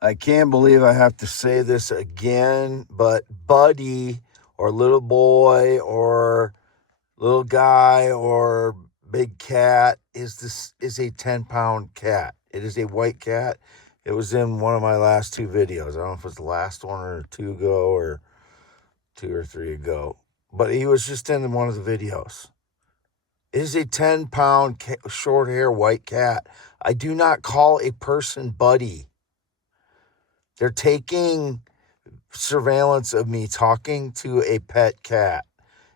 I can't believe I have to say this again, but Buddy or little boy or little guy or big cat is a 10-pound cat. It is a white cat. It was in one of my last two videos. I don't know if it was the last one or two ago or 2 or 3 ago, but he was just in one of the videos. It is a 10-pound short hair white cat. I do not call a person Buddy. They're taking surveillance of me talking to a pet cat,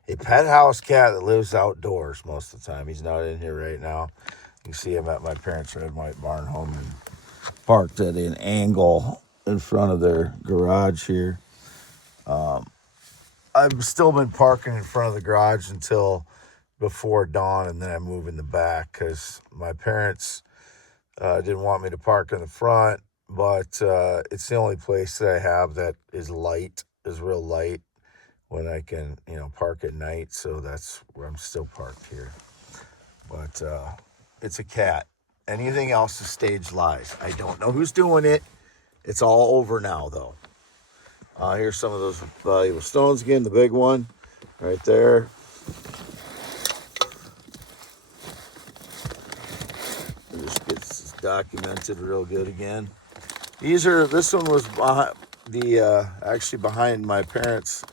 a pet house cat that lives outdoors most of the time. He's not in here right now. You can see him at my parents' red and white barn home and parked at an angle in front of their garage here. I've still been parking in front of the garage until before dawn, and then I move in the back because my parents didn't want me to park in the front, but it's the only place that I have that is real light when I can, park at night. So that's where I'm still parked here. But it's a cat. Anything else is stage lies. I don't know who's doing it. It's all over now, though. Here's some of those valuable stones again. The big one right there. Just gets this documented real good again. This one was actually behind my parents'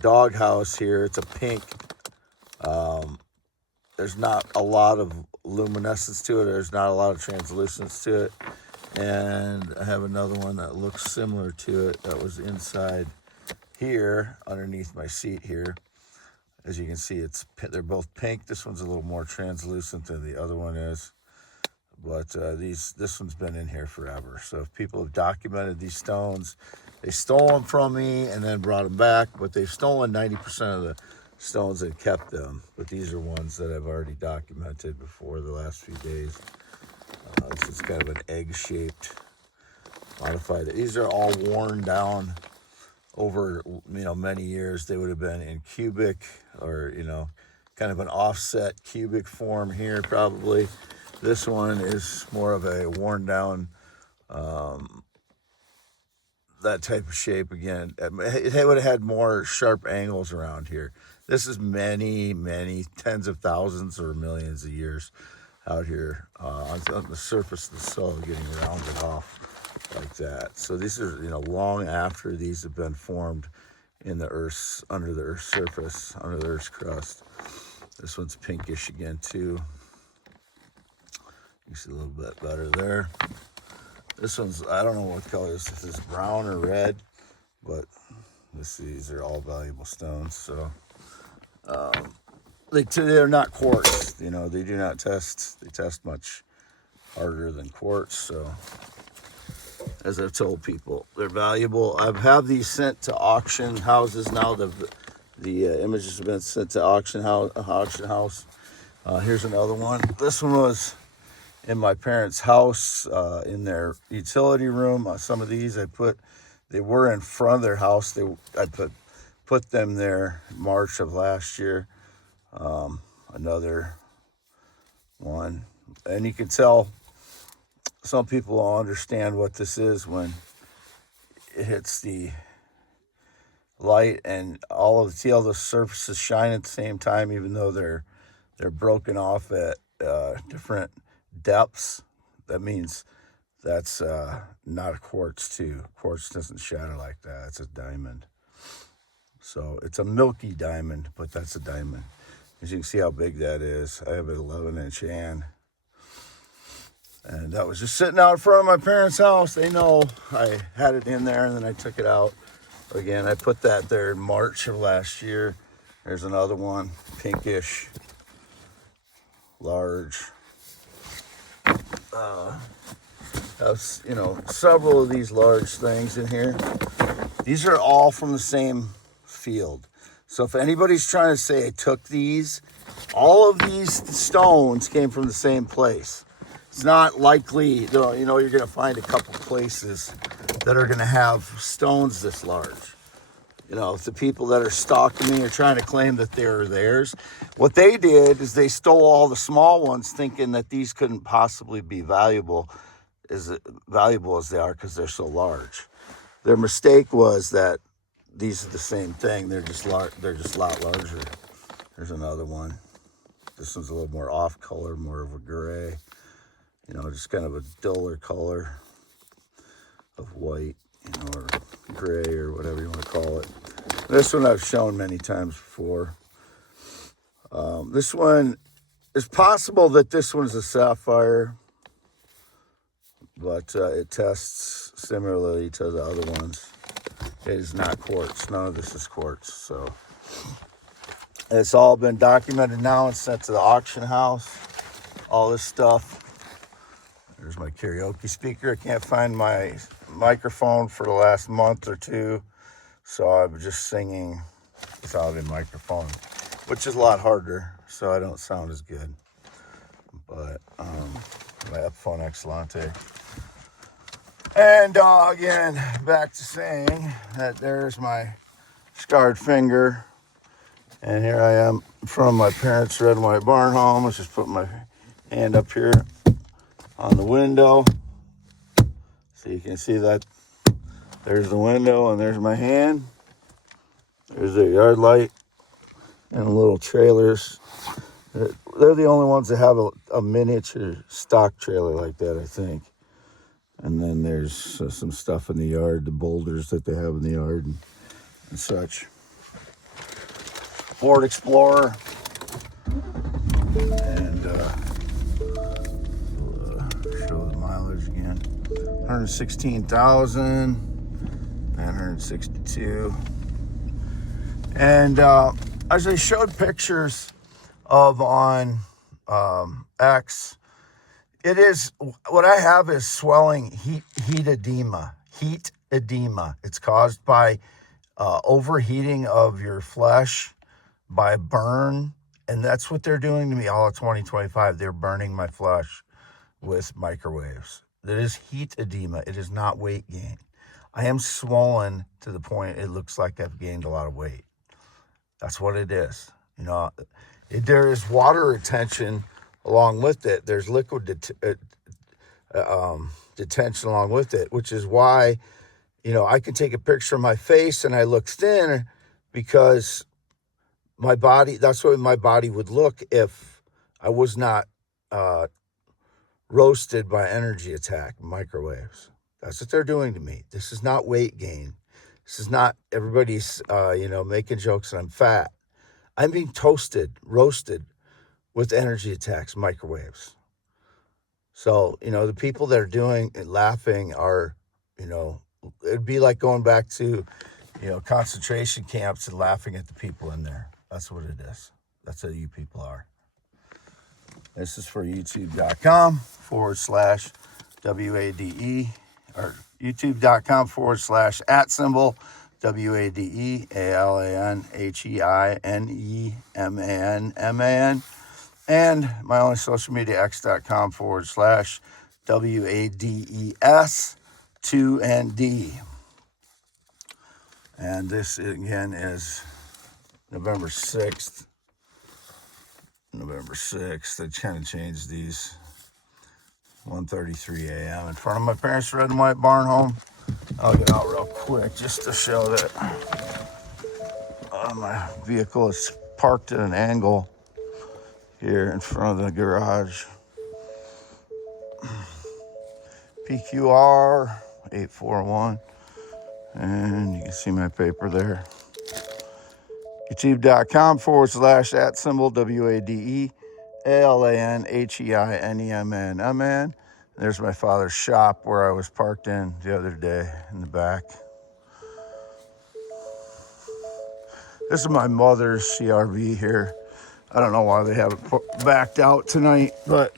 dog house here. It's a pink. There's not a lot of luminescence to it. There's not a lot of translucence to it. And I have another one that looks similar to it that was inside here underneath my seat here. As you can see, they're both pink. This one's a little more translucent than the other one is. But this one's been in here forever. So if people have documented these stones, they stole them from me and then brought them back. But they've stolen 90% of the stones and kept them. But these are ones that I've already documented before the last few days. This is kind of an egg-shaped modified. These are all worn down over, many years. They would have been in cubic or, kind of an offset cubic form here probably. This one is more of a worn down, that type of shape again. It would have had more sharp angles around here. This is many, many tens of thousands or millions of years out here on the surface of the soil getting rounded off like that. So these are, long after these have been formed in the earth's, under the earth's surface, under the earth's crust. This one's pinkish again too. You see a little bit better there. This one's, I don't know what color this is, brown or red, but these are all valuable stones. So they're not quartz, they do not test. They test much harder than quartz. So as I've told people, they're valuable. I have these sent to auction houses now. The images have been sent to auction house. Here's another one. This one was in my parents' house, in their utility room. Some of these they were in front of their house. I put them there March of last year. Another one, and you can tell some people will understand what this is when it hits the light and all the surfaces shine at the same time, even though they're broken off at different depths. That means that's not a quartz too. Quartz doesn't shatter like that. It's a diamond. So it's a milky diamond, but that's a diamond. As you can see how big that is. I have an 11-inch hand. And that was just sitting out in front of my parents' house. They know I had it in there and then I took it out. Again, I put that there in March of last year. There's another one, pinkish, large. Several of these large things in here. These are all from the same field. So if anybody's trying to say I took these, all of these stones came from the same place. It's not likely, you're going to find a couple places that are going to have stones this large. If the people that are stalking me are trying to claim that they're theirs, what they did is they stole all the small ones thinking that these couldn't possibly be valuable. as valuable as they are because they're so large. Their mistake was that these are the same thing. They're just they're just a lot larger. There's another one. This one's a little more off color, more of a gray. You know, just kind of a duller color of white, you know, or gray or whatever you want to call it. This one I've shown many times before. This one, it's possible that this one's a sapphire, but it tests similarly to the other ones. It is not quartz. None of this is quartz. So it's all been documented now and sent to the auction house. All this stuff. There's my karaoke speaker. I can't find my microphone for the last month or two, so I'm just singing without a microphone, which is a lot harder, so I don't sound as good. But my Epiphone Excelente. And again, back to saying that there's my scarred finger, and here I am from my parents' red and white barn home. Let's just put my hand up here on the window so you can see that there's the window and there's my hand. There's the yard light and the little trailers. They're the only ones that have a miniature stock trailer like that, I think. And then there's some stuff in the yard, the boulders that they have in the yard and such. Ford Explorer. And show the mileage again. 116,962. And as I showed pictures of on X, it is, what I have is swelling heat edema. Heat edema. It's caused by overheating of your flesh, by burn, and that's what they're doing to me all of 2025. They're burning my flesh with microwaves. That is heat edema. It is not weight gain. I am swollen to the point it looks like I've gained a lot of weight. That's what it is. You know, there is water retention along with it. There's liquid detention along with it, which is why, you know, I can take a picture of my face and I look thin because my body, that's what my body would look if I was not roasted by energy attack microwaves. That's what they're doing to me. This is not weight gain. This is not everybody's, making jokes that I'm fat. I'm being toasted, roasted with energy attacks, microwaves. So, you know, the people that are doing and laughing are, you know, it'd be like going back to, you know, concentration camps and laughing at the people in there. That's what it is. That's how you people are. This is for youtube.com/WADE or youtube.com/@ WADEALANHEINEMANMAN. And my only social media, x.com/WADES2ND. And this again is November 6th. They kind of changed these. 1:33 a.m. in front of my parents' red and white barn home. I'll get out real quick just to show that my vehicle is parked at an angle here in front of the garage. PQR 841, and you can see my paper there. youtube.com/@ WADEALANHEINEMANMAN. There's my father's shop where I was parked in the other day in the back. This is my mother's CRV here. I don't know why they have it backed out tonight, but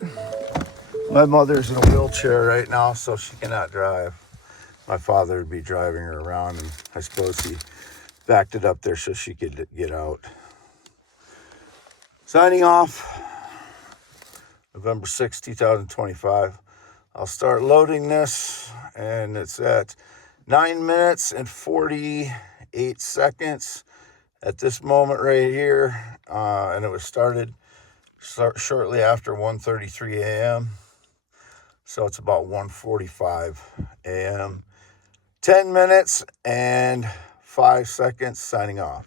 my mother's in a wheelchair right now, so she cannot drive. My father would be driving her around, and I suppose he backed it up there so she could get out. Signing off, November 6, 2025. I'll start loading this, and it's at 9 minutes and 48 seconds at this moment right here, and it was started shortly after 1:33 a.m. So it's about 1:45 a.m. 10 minutes and 5 seconds, signing off.